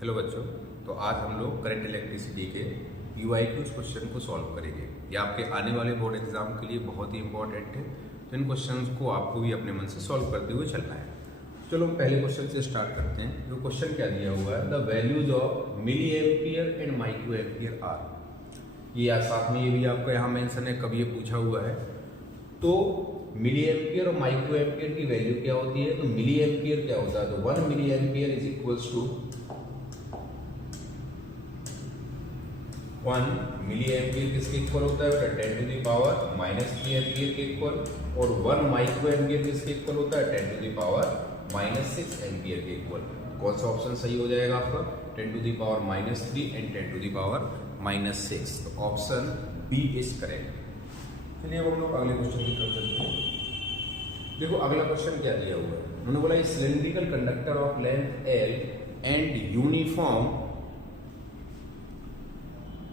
Hello बच्चों, तो आज हम लोग करंट इलेक्ट्रिसिटी के यूआईक्यूज क्वेश्चन को सॉल्व करेंगे। ये आपके आने वाले बोर्ड एग्जाम के लिए बहुत ही इंपॉर्टेंट है, तो इन क्वेश्चंस को आपको भी अपने मन से सॉल्व करते हुए चलना है। चलो पहले क्वेश्चन से स्टार्ट करते हैं। जो क्वेश्चन क्या दिया हुआ है, the values of milliampere and microampere are. ये साथ में ये भी आपको यहाँ मेंशन है, कब ये पूछा हुआ है। तो मिली एम्पियर और माइक्रो एम्पियर की वैल्यू क्या होती है, तो मिली एम्पियर क्या होता है, तो 1 milliampere is equals to 1 milliampere किसके इक्वल होता है, 10 टू द पावर -3 एम्पियर के इक्वल। और 1 माइक्रो एम्पियर किसके इक्वल होता है, 10 टू द पावर -6 एम्पियर के इक्वल। कौन सा ऑप्शन सही हो जाएगा आपका, 10 to the power -3 and 10 to the power -6। तो ऑप्शन बी इज करेक्ट। चलिए अब हम लोग अगले क्वेश्चन की तरफ चलते हैं। देखो अगला क्वेश्चन क्या दिया हुआ है, उन्होंने बोला cylindrical conductor of length L and uniform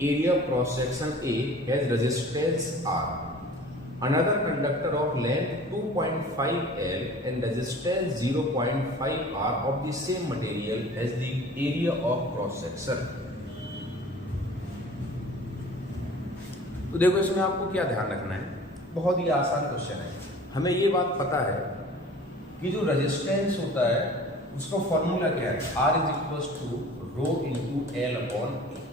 area of cross section A has resistance R. Another conductor of length 2.5 L and resistance 0.5 R of the same material has the area of cross section. तो देखो इसमें आपको क्या ध्यान रखना है, बहुत ही आसान क्वेश्चन है। हमें ये बात पता है कि जो रेजिस्टेंस होता है उसका फॉर्मूला क्या है, R is equal to rho into l upon A.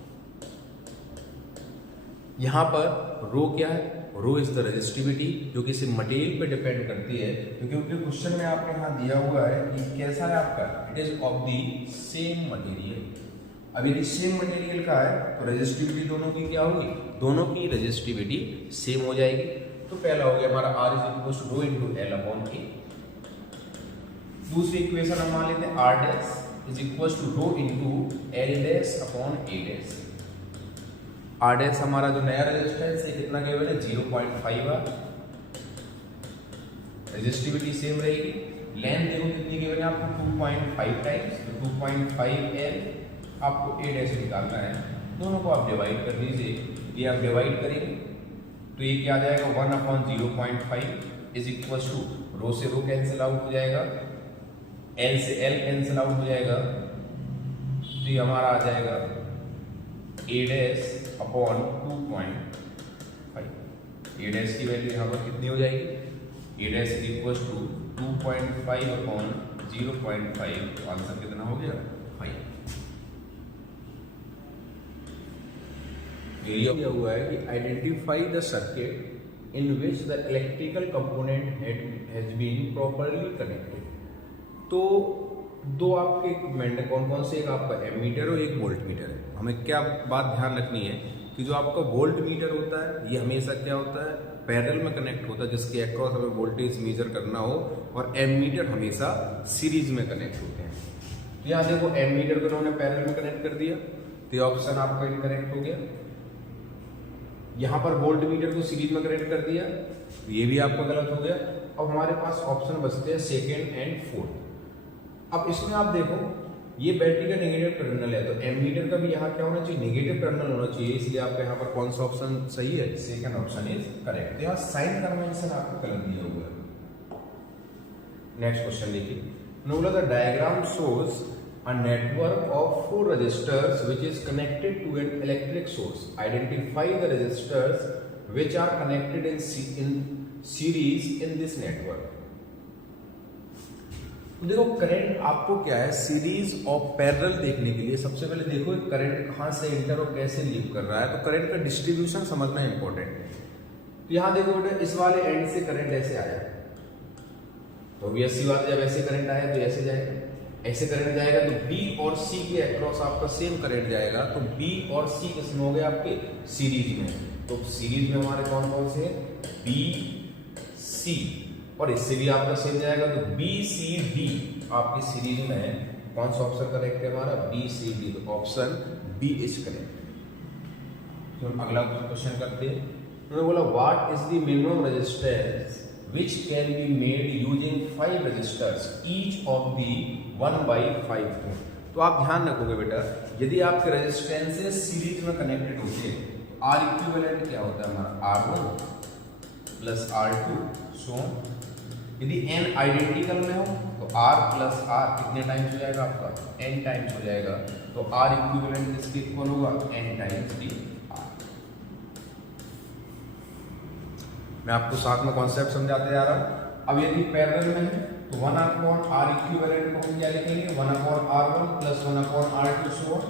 यहाँ पर रो क्या है, रो इज द रेजिस्टिविटी, जो कि सिर्फ मटेरियल पे डिपेंड करती है, क्योंकि क्वेश्चन में आपने यहाँ दिया हुआ है कि कैसा है आपका, it is of the same material. अब यदि सेम मटेरियल का है तो रेजिस्टिविटी दोनों की क्या होगी, दोनों की रेजिस्टिविटी सेम हो जाएगी। तो पहला हो गया हमारा R is equal to rho into l upon A. दूसरी इक्वेशन हम मान लेते हैं R dash is equal to rho into l dash upon A dash. R dash हमारा जो नया रेजिस्टेंस है कितना केवल है, 0.5 आर। रेजिस्टिविटी सेम रहेगी। लेंथ देखो कितनी केवल है आपको, 2.5 टाइम्स, तो 2.5 एल आपको ए डैश निकालना है। दोनों को आप डिवाइड कर दीजिए, ये आप डिवाइड करेंगे तो ये क्या आ जाएगा, 1/0.5 इज इक्वल टू रो से रो कैंसिल आउट हो जाएगा, एल से एल कैंसिल आउट हो जाएगा, तो ये हमारा आ जाएगा A dash upon 2.5। A dash की वैल्यू यहाँ पर कितनी हो जाएगी, A dash is equal to 2.5 upon 0.5, तो आंसर कितना हो गया, 5। दिया हुआ है कि identify the circuit in which the electrical component has been properly connected. तो दो आपके इक्विपमेंट है, कौन कौन से, एक आपका एमीटर और एक वोल्ट मीटर है। हमें क्या बात ध्यान रखनी है कि जो आपका वोल्ट मीटर होता है ये हमेशा क्या होता है, पैरेलल में कनेक्ट होता है, जिसके अक्रॉस हमें वोल्टेज मेजर करना हो, और एमीटर हमेशा सीरीज में कनेक्ट होते हैं। तो यहाँ देखो एमीटर को उन्होंने पैरेलल में कनेक्ट कर दिया, तो ये ऑप्शन आपका इनकरेक्ट हो गया। यहाँ पर वोल्ट मीटर को सीरीज में कनेक्ट कर दिया, तो ये भी आपका गलत हो गया। अब हमारे पास ऑप्शन बचते हैं सेकेंड एंड फोर्थ। अब इसमें आप देखो ये बैटरी का नेगेटिव टर्मिनल है, तो एमीटर का भी यहाँ क्या होना चाहिए, नेगेटिव टर्मिनल होना चाहिए, इसलिए आपका यहाँ पर कौन सा ऑप्शन सही है, सेकंड ऑप्शन इज करेक्ट। तो यहाँ साइन कन्वेंशन आपको गलत दिया हुआ है। नेक्स्ट क्वेश्चन देखिए, बोला the diagram shows a network of 4 resistors which is connected to an electric source. Identify the resistors which are connected in series in this network. देखो करंट आपको क्या है, सीरीज और पैरेलल देखने के लिए सबसे पहले देखो करंट कहां से इंटर और कैसे लीव कर रहा है, तो करंट का डिस्ट्रीब्यूशन समझना इंपॉर्टेंट है। तो यहां देखो बेटा इस वाले एंड से करंट ऐसे आया, तो भी अच्छी बात है, जब ऐसे करंट आया तो ऐसे जाएगा, ऐसे करंट जाएगा तो बी और सी के अक्रॉस आपका सेम करंट जाएगा, तो बी और सी किसमें हो गए आपके सीरीज में। तो सीरीज में हमारे कौन कौन से, बी सी, और इससे भी आपका सेम जाएगा, तो बी सी डी आपकी सीरीज में है। कौन सा ऑप्शन करेक्ट है हमारा, बी सी डी, तो ऑप्शन बी इज करेक्ट। तो हम अगला क्वेश्चन करते हैं। उन्होंने बोला what is the minimum resistance which can be made using 5 resistors each of the 1/5। तो आप ध्यान रखोगे बेटा, यदि आपके रेजिस्टेंसेस सीरीज में कनेक्टेड होते हैं, आर इक्विवेलेंट क्या होता है हमारा, R1 प्लस R2 सो यदि n आइडेंटिकल में हो तो तो R प्लस R कितने टाइम्स हो जाएगा आपका, n टाइम्स हो जाएगा। तो R इक्विवेलेंट किसके इक्वल होगा, n टाइम्स डी R। मैं आपको साथ में कॉन्सेप्ट समझाते जा रहा हूं। अब यदि पैरेलल में है तो 1/R इक्विवेलेंट को हम क्या लिखेंगे, 1/R1 plus 1/R2 so on.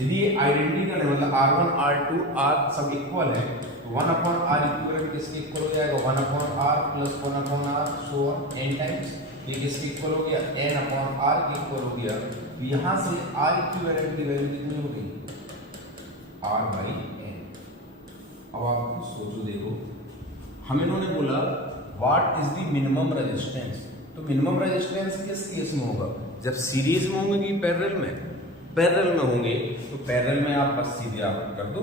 यदि ये आइडेंटिकल है मतलब R1 R2 R सब इक्वल है तो 1/R इक्विवेलेंट किसके इक्वल हो जाएगा, 1/R plus 1/R so on n times. ये किसके इक्वल हो गया, n/R के इक्वल हो गया। यहां से R इक्विवेलेंट की वैल्यू कितनी हो गई, R/n। अब आप सोचो, देखो हम इन्होंने बोला what is the minimum resistance. तो मिनिमम रेजिस्टेंस किस केस में होगा, जब सीरीज में होंगे कि पैरेलल में, पैरेलल में होंगे तो पैरेलल में आप बस सीधे आप कर दो,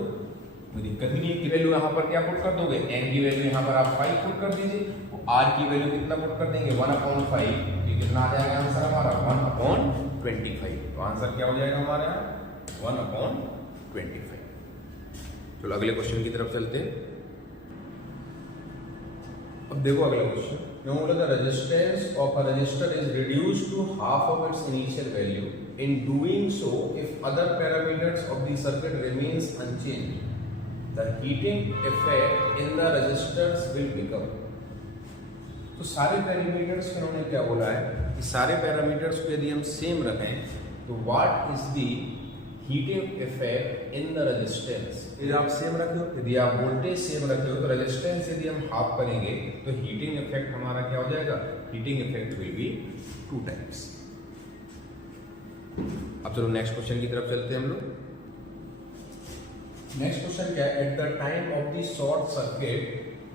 कोई दिक्कत नहीं है। की वैल्यू यहाँ पर क्या पुट कर दोगे, n की वैल्यू यहाँ पर आप 5 पुट कर दीजिए, तो r की वैल्यू कितना पुट कर देंगे, 1/5। ये कितना आ जाएगा आंसर हमारा, 1/25। तो आंसर क्या हो जाएगा हमारे यहाँ, 1/25। चलो अगले क्वेश्चन की तरफ चलते हैं। अब देखो अगला क्वेश्चन, मैं बोला था resistance of a resistor is reduced to half of its initial value. In doing so, if other parameters of the circuit remains unchanged, the heating effect in the resistors will become। तो सारे parameters पे उन्होंने क्या बोला है कि सारे parameters को यदि हम सेम रखें तो what is the heating effect in the resistance. यदि आप सेम रखे हो, यदि आप वोल्टेज सेम रखे हो तो रेजिस्टेंस यदि हम हाफ करेंगे तो हीटिंग इफेक्ट हमारा क्या हो जाएगा, heating effect will be 2 times. अब चलो नेक्स्ट क्वेश्चन की तरफ चलते हैं हम लोग। नेक्स्ट क्वेश्चन क्या है, at the time of the short circuit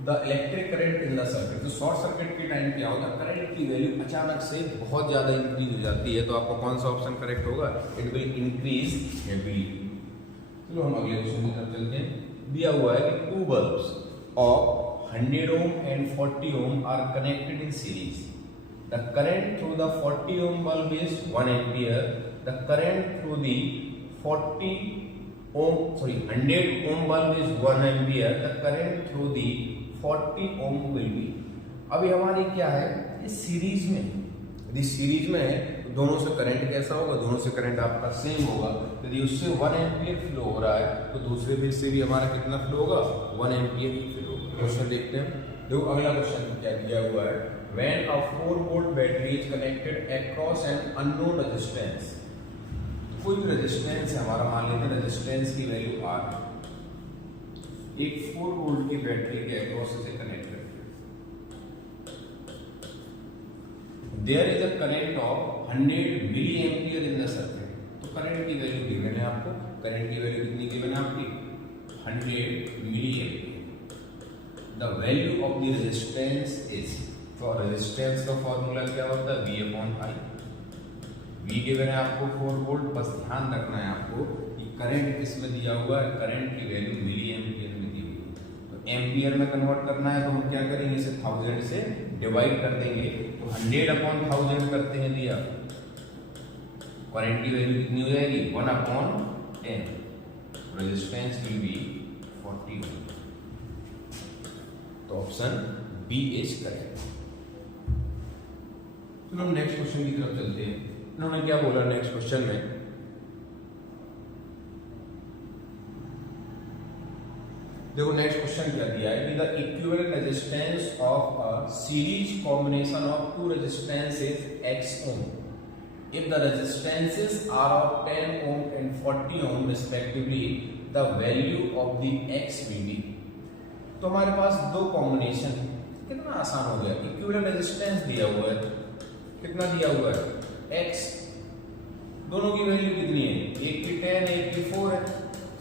the electric current in the circuit. तो शॉर्ट सर्किट के टाइम क्या होता है, करंट की वैल्यू अचानक से बहुत ज्यादा इंक्रीज हो जाती है, तो आपको कौन सा ऑप्शन करेक्ट होगा, इट विल इंक्रीज हेवीली। चलो हम अगले क्वेश्चन की तरफ चलते हैं। दिया हुआ है कि 2 bulbs of 100 ohm and 40 ohm are connected in series. The current through the 40 ohm bulb is 1 ampere. The current through the 100 ohm bulb is 1 ampere. The current through the 40 ohm will be। अभी हमारी क्या है, ये series में, यदि series में है तो दोनों से करंट कैसा होगा, दोनों से करंट आपका सेम होगा। यदि उससे 1 एम्पियर फ्लो हो रहा है तो दूसरे बेस से भी हमारा कितना फ्लो होगा, 1 एम्पियर ही फ्लो होगा। क्वेश्चन देखते हैं। देखो अगला क्वेश्चन क्या दिया हुआ है, when a 4-volt battery is connected across an unknown resistance। कोई भी रेजिस्टेंस है हमारा, मान लेते हैं रेजिस्टेंस की वैल्यू R, एक 4 वोल्ट की बैटरी के अक्रॉस से कनेक्ट करते हैं। There is a current of 100 milliampere in the circuit. तो करंट की वैल्यू गिवन है आपको, करंट की वैल्यू कितनी गिवन है आपकी, 100 milliampere. The value of the resistance is, तो रेजिस्टेंस का फॉर्मूला क्या होता है, V/I। V गिवन है आपको 4 वोल्ट, बस ध्यान रखना है आपको कि करंट किसमें दिया हुआ है, करंट की वैल्यू मिली एम्पियर में दी हुई है। तो एम्पियर में कन्वर्ट करना है तो हम क्या करेंगे, इसे 1000 से डिवाइड कर देंगे, तो 100/1000 करते हैं दिया, करंट की वैल्यू कितनी हो जाएगी, 1/10। रेजिस्टेंस विल बी 40 ओम। तो ऑप्शन बी इज करेक्ट। चलो हम नेक्स्ट क्वेश्चन की तरफ चलते हैं। इन्होंने क्या बोला नेक्स्ट क्वेश्चन में, देखो नेक्स्ट क्वेश्चन क्या दिया है, the equivalent resistance of a series combination of 2 resistances x ohm if the resistances are of 10 ohm and 40 ohm respectively, the value of the x will be। तो हमारे पास 2 combination, कितना आसान हो गया, इक्विवेलेंट रेजिस्टेंस दिया हुआ है, कितना दिया हुआ है x, दोनों की वैल्यू कितनी है, एक की 10 एक की 4 है,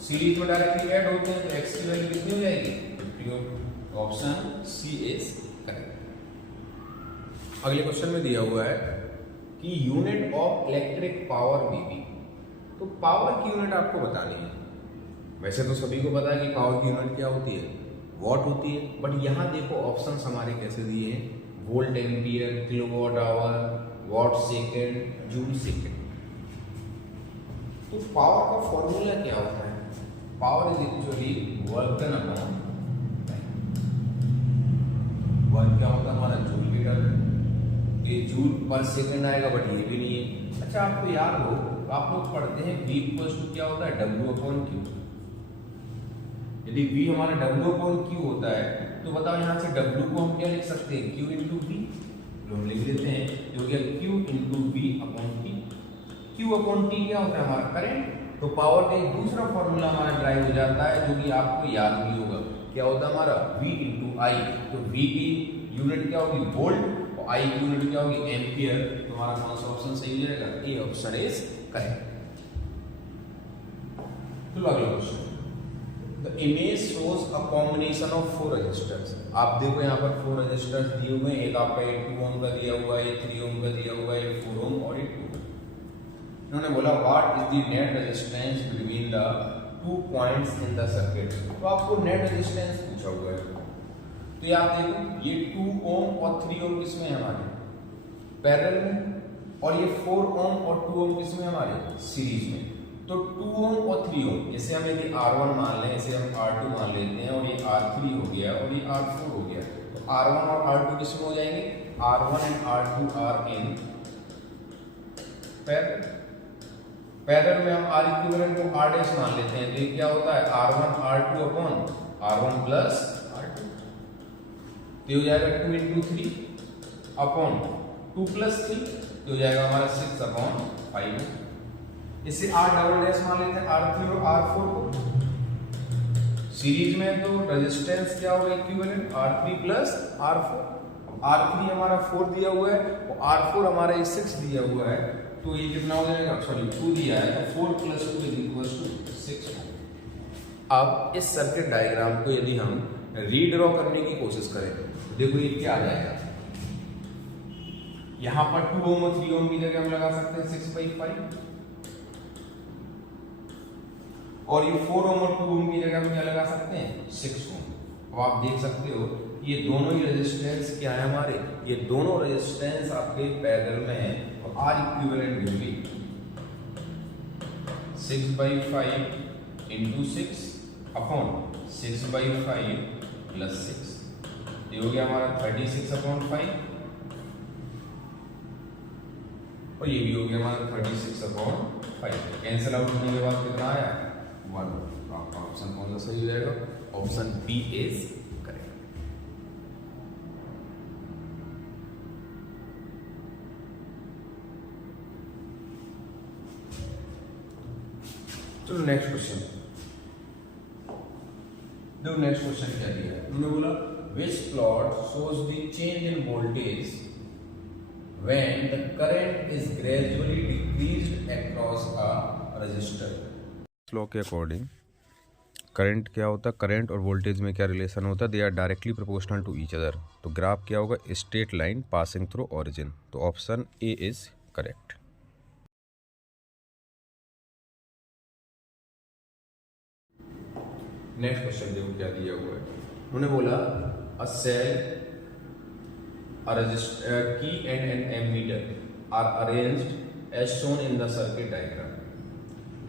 सीरीज में डायरेक्टली ऐड होते हैं तो x की वैल्यू कितनी हो जाएगी, 50 ohm. Option C is correct. अगले क्वेश्चन में दिया हुआ है कि unit of electric power VB। तो पावर की यूनिट आपको बतानी है, वैसे तो सभी को पता है कि पावर की यूनिट क्या होती है, वॉट होती है, बट यहाँ देखो ऑप्शंस हमारे कैसे दिए हैं, volt ampere, kilowatt hour, watt second, joule second. तो पावर का फॉर्मूला क्या होता है, power is actually work done upon time. Work क्या होता है हमारा, जूल मीटर। तो ये जूल पर सेकंड आएगा, बट ये भी नहीं है। अच्छा आपको याद हो, आप लोग पढ़ते हैं V इक्वल्स टू क्या होता है, W/Q। यदि V हमारा W/Q होता है तो बताओ यहाँ से W को हम क्या लिख सकते हैं, Q इंटू V। तो हम लिख लेते हैं, जो कि Q इंटू V/T। Q/T क्या होता है हमारा करंट। तो पावर का एक दूसरा फॉर्मूला हमारा ड्राइव हो जाता है, जो कि आपको याद भी होगा, क्या होता है हमारा V इंटू I। तो V की यूनिट क्या होगी, वोल्ट, और I की यूनिट क्या होगी, एम्पियर। तो हमारा कौन सा ऑप्शन सही हो जाएगा, ए ऑप्शन इज करेक्ट। तो अगला question, the image shows a combination of 4 resistors. आप देखो यहाँ पर 4 रेजिस्टर्स दिए हुए हैं, एक आपका 2 ओम का दिया हुआ है, 3 ओम का दिया हुआ है, 4 ओम और 2 ओम। इन्होंने बोला what is the net resistance between the 2 points in the circuit. तो आपको नेट रेजिस्टेंस पूछा हुआ है। तो ये आप देखो, ये 2 ओम और 3 ओम किसमें है हमारे, पैरेलल में, और ये 4 ओम और 2 ओम किसमें हमारे, सीरीज में। तो 2 ओम और 3 ओम, जैसे हम यदि R1 मान लें, इसे हम R2 मान लेते हैं, और ये R3 हो गया और ये R4 हो गया। तो R1 और R2 किसमें हो जाएंगे, R1 and R2 are in parallel. Parallel में हम R इक्विवेलेंट को R डैश मान लेते हैं, तो ये क्या होता है, R1 R2 upon R1 plus R2। तो हो जाएगा 2 इंटू 3 अपॉन 2 प्लस 3, तो हो जाएगा हमारा 6 अपॉन 5। इसे R डबल डैश मान लेते हैं, R3 और R4 को। सीरीज में तो रेजिस्टेंस क्या होगा, equivalent, R3 plus R4। R3 हमारा 4 दिया हुआ है और R4 हमारा 6 दिया हुआ है। तो ये कितना हो जाएगा, सॉरी 2 दिया है, तो 4 प्लस 2 इज इक्वल टू 6। अब इस सर्किट डायग्राम को यदि हम रीड्रॉ करने की कोशिश करें, तो देखो ये क्या आ जाएगा। यहां पर 2 ओम और 3 ओम की जगह हम लगा सकते हैं 6/5, और ये 4 ओम और 2 ओम की जगह हम क्या लगा सकते हैं, 6 ओम। अब आप देख सकते हो ये दोनों ही रेजिस्टेंस क्या है हमारे, ये दोनों रेजिस्टेंस आपके पैरेलल में है। तो R equivalent will be 6/5 into 6 upon 6/5 plus 6। ये हो गया हमारा 36/5, और ये भी हो गया हमारा 36/5। कैंसिल आउट होने के बाद कितना आया, 1। आपका ऑप्शन कौन सा सही हो जाएगा, ऑप्शन बी इज करेक्ट। चलो नेक्स्ट क्वेश्चन। देखो नेक्स्ट क्वेश्चन क्या दिया है, उन्होंने बोला which plot shows the change in voltage when the current is gradually decreased across a resistor। Law के अकॉर्डिंग करंट क्या होता है, करंट और वोल्टेज में क्या रिलेशन होता है, they are directly proportional to each other. तो ग्राफ क्या होगा, straight line passing through origin. तो option A is correct. Next question देखो क्या दिया हुआ है, उन्होंने बोला a cell, a resistor, key and an ammeter are arranged as shown in the circuit diagram.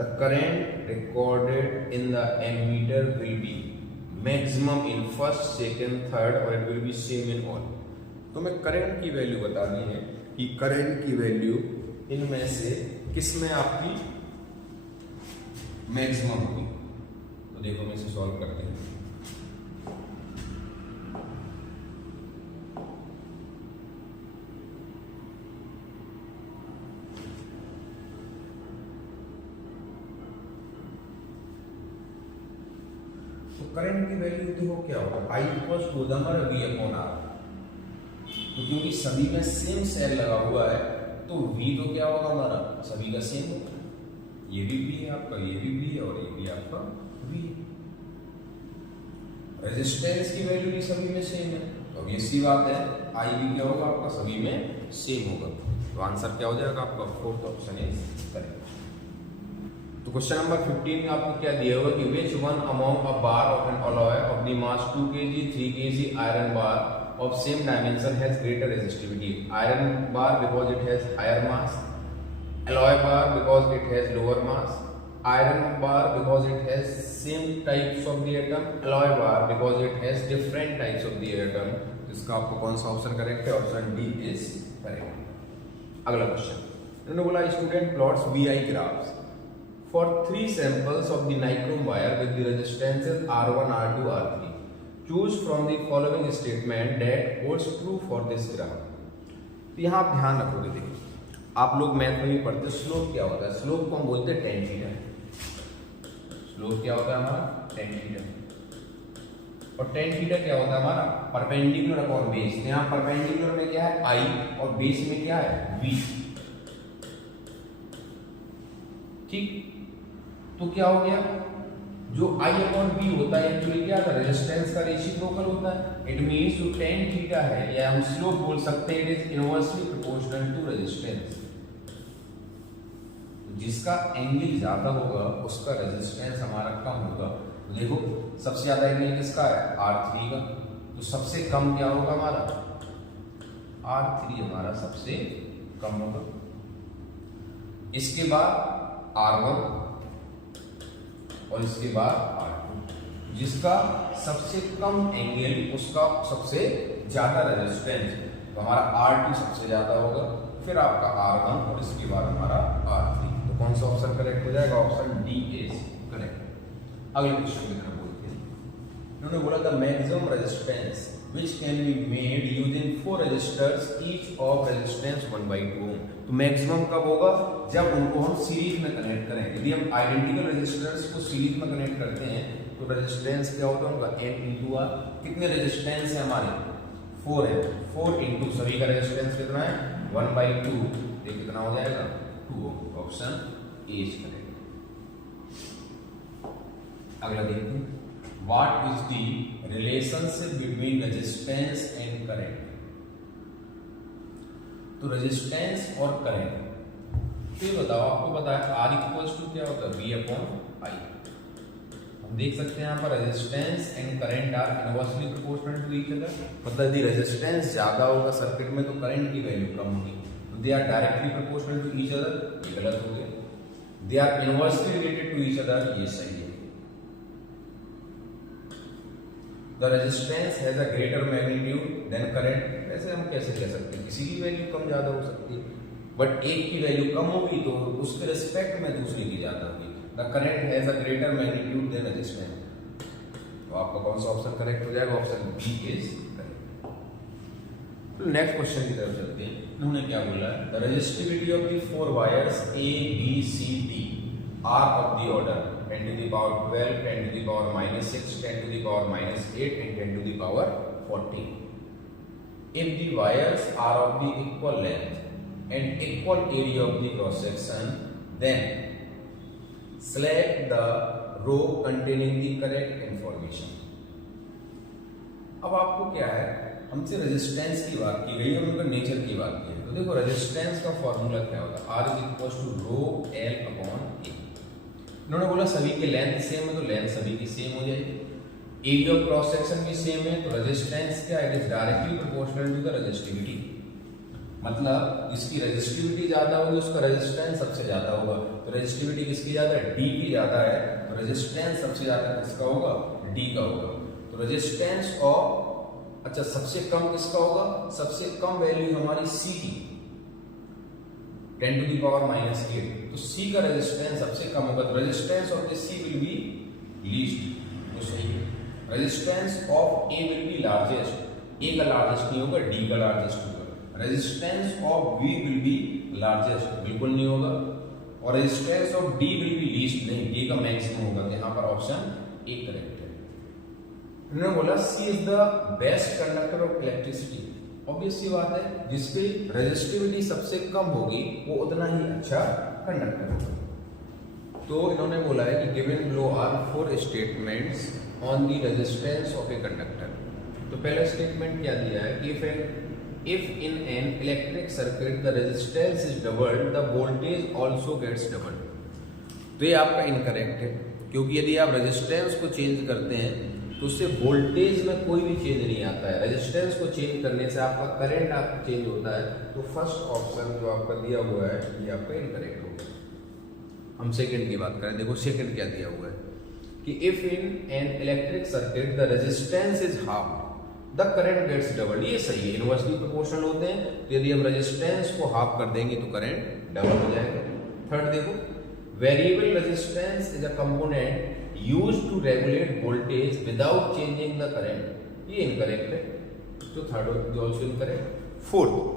The current recorded in the ammeter will be maximum in first, second, third, or it will be same in all। तो मैं current की value बतानी है कि current की value इनमें से किस में आपकी मैक्सिमम होगी। तो देखो हम इसे सॉल्व करते हैं। करंट की वैल्यू देखो क्या होगा, I इक्वल्स टू हमारा V/R। तो क्योंकि सभी में सेम सेल लगा हुआ है, तो V तो क्या होगा हमारा, सभी का सेम होगा। ये भी V है आपका, ये भी V है, और ये भी आपका V है। रेजिस्टेंस की वैल्यू भी सभी में सेम है, तो अब ये सी बात है, I भी क्या होगा आपका, सभी में सेम होगा। तो आंसर क्या हो जाएगा आपका, फोर्थ ऑप्शन इज करेक्ट। तो क्वेश्चन नंबर 15 में आपको क्या दिया हुआ कि which one among a bar of an alloy of the mass 2 kg 3 kg iron bar of same dimension has greater resistivity. Iron bar because it has higher mass, alloy bar because it has lower mass, iron bar because it has same types of the atom, alloy bar because it has different types of the atom। इसका आपको कौन सा option correct है, option D is correct. अगला question, उन्होंने बोला student plots VI graphs for 3 samples of the nichrome wire with the resistances R1, R2, R3. Choose from the following statement that holds true for this graph. तो यहाँ आप ध्यान रखोगे, देखिए आप लोग मैथ में भी पढ़ते, स्लोप क्या होता है? स्लोप को हम बोलते हैं टेन थीटा। स्लोप क्या होता है हमारा? Tan theta. और टेन थीटा क्या होता है हमारा? Perpendicular upon base. यहाँ परपेंडिकुलर में क्या है? I और बेस में क्या है? V। ठीक, तो क्या हो गया? जो I अपॉन V होता है एक्चुअली क्या था? रेजिस्टेंस का रेसिप्रोकल होता है। इट मींस जो टेन थीटा है, या हम स्लोप बोल सकते हैं, it is inversely proportional to resistance. जिसका एंगल ज्यादा होगा उसका रेजिस्टेंस हमारा कम होगा। तो देखो सबसे ज्यादा एंगल किसका है? R3 का। तो सबसे कम क्या होगा हमारा? R3 हमारा सबसे कम होगा। इसके बाद R1 और इसके बाद R2। जिसका सबसे कम एंगल उसका सबसे ज्यादा रेजिस्टेंस, तो हमारा R2 सबसे ज्यादा होगा, फिर आपका R1 और इसके बाद हमारा R3। तो कौन सा ऑप्शन करेक्ट हो जाएगा? Option D is correct. अगले क्वेश्चन की तरफ बोलते हैं। उन्होंने बोला the maximum resistance which can be made using 4 resistors each of resistance 1/2 ohm। तो मैक्सिमम कब होगा? जब उनको हम सीरीज में कनेक्ट करें। यदि हम आइडेंटिकल रेजिस्टर्स को सीरीज में कनेक्ट करते हैं तो रेजिस्टेंस क्या होता है उनका? N × R। कितने रेजिस्टेंस है हमारे? 4 है। 4 इंटू सभी का रेजिस्टेंस कितना है? 1/2। ये कितना हो जाएगा? 2 ohm। Option A is correct. अगला देखते हैं, what is the relationship between resistance and current. तो रेजिस्टेंस और करंट, तो ये बताओ, आपको पता है R इक्वल्स टू क्या होता है? V/I। हम देख सकते हैं यहाँ पर resistance and current are inversely proportional to each other. मतलब यदि रेजिस्टेंस ज्यादा होगा सर्किट में तो करंट की वैल्यू कम होगी। तो they are directly proportional to each other, ये गलत हो गया। They are inversely related to each other, ये सही है। The resistance has a greater magnitude than current। ऐसे हम कैसे कह सकते हैं? किसी की वैल्यू कम ज्यादा हो सकती है, बट एक की वैल्यू कम होगी तो उसके रिस्पेक्ट में दूसरी की ज्यादा होगी। The current has a greater magnitude than resistance। तो आपका कौन सा ऑप्शन करेक्ट हो जाएगा? Option B is correct. तो नेक्स्ट क्वेश्चन की तरफ चलते हैं। उन्होंने क्या बोला है? The resistivity of the 4 wires A, B, C, D are of the order 10 to the power 12, 10 to the power -6, 10 to the power -8 and 10 to the power 14. If the wires are of the equal length and equal area of the cross section, then select the row containing the correct information। अब आपको क्या है, हमसे resistance की बात की गई है, उनका नेचर की बात की है। तो देखो रेजिस्टेंस का फॉर्मूला क्या होता है? R is to rho L upon A। उन्होंने बोला सभी की लेंथ सेम है तो लेंथ सभी की सेम हो जाएगी। एरिया ऑफ क्रॉस सेक्शन भी सेम है तो रेजिस्टेंस क्या है? It is directly proportional to the resistivity. मतलब जिसकी रेजिस्टिविटी ज्यादा होगी उसका रेजिस्टेंस सबसे ज्यादा होगा। तो रेजिस्टिविटी किसकी ज्यादा है? D की ज्यादा है। तो रेजिस्टेंस सबसे ज्यादा किसका होगा? D का होगा। तो रेजिस्टेंस ऑफ, अच्छा सबसे कम किसका होगा? सबसे कम वैल्यू हमारी C की, 10 to the power -8। तो C का रेजिस्टेंस सबसे कम होगा। तो resistance of this C will be least, तो सही है। Resistance of A will be largest, A का लार्जेस्ट नहीं होगा, D का लार्जेस्ट होगा। Resistance of B will be largest, बिल्कुल नहीं होगा। और resistance of D will be least, नहीं, D का मैक्सिमम होगा। यहाँ पर ऑप्शन ए करेक्ट है। उन्होंने बोला C is the best conductor of electricity. Obvious सी बात है, जिसकी रेजिस्टिविटी सबसे कम होगी वो उतना ही अच्छा कंडक्टर होगा। तो इन्होंने बोला है कि given below are 4 statements on the resistance of a conductor. तो पहला स्टेटमेंट क्या दिया है कि if in an electric circuit the resistance is doubled the voltage also gets doubled. तो ये आपका इनकरेक्ट है, क्योंकि यदि आप रेजिस्टेंस को चेंज करते हैं तो उससे वोल्टेज में कोई भी चेंज नहीं आता है। रेजिस्टेंस को चेंज करने से आपका करंट आपका चेंज होता है। तो फर्स्ट ऑप्शन जो आपका दिया हुआ है ये आपका इनकरेक्ट होगा। हम सेकंड की बात करें, देखो सेकंड क्या दिया हुआ है कि if in an electric circuit the resistance is half the current gets double, ये सही है, इनवर्सली प्रोपोर्शनल होते हैं, तो यदि हम रेजिस्टेंस को हाफ कर देंगे तो करंट डबल हो जाएगा। थर्ड देखो, variable resistance is a component used to regulate voltage without changing the current, ये इनकरेक्ट है, तो third is also incorrect. Fourth,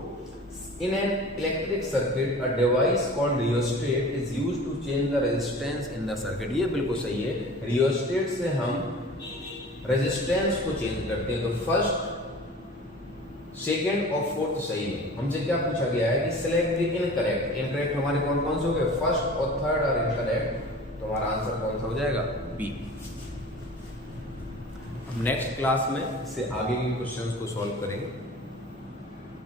in an electric circuit a device called rheostat is used to change the resistance in the circuit, ये बिल्कुल सही है, rheostat से हम resistance को चेंज करते हैं। तो फर्स्ट, सेकेंड और फोर्थ सही है। हमसे क्या पूछा गया है कि सिलेक्ट द इनकरेक्ट, इनकरेक्ट हमारे कौन कौन से हो गए, फर्स्ट और थर्ड और इनकरेक्ट, तो हमारा आंसर कौन सा हो जाएगा, बी। नेक्स्ट क्लास में इससे आगे के क्वेश्चंस को सॉल्व करेंगे।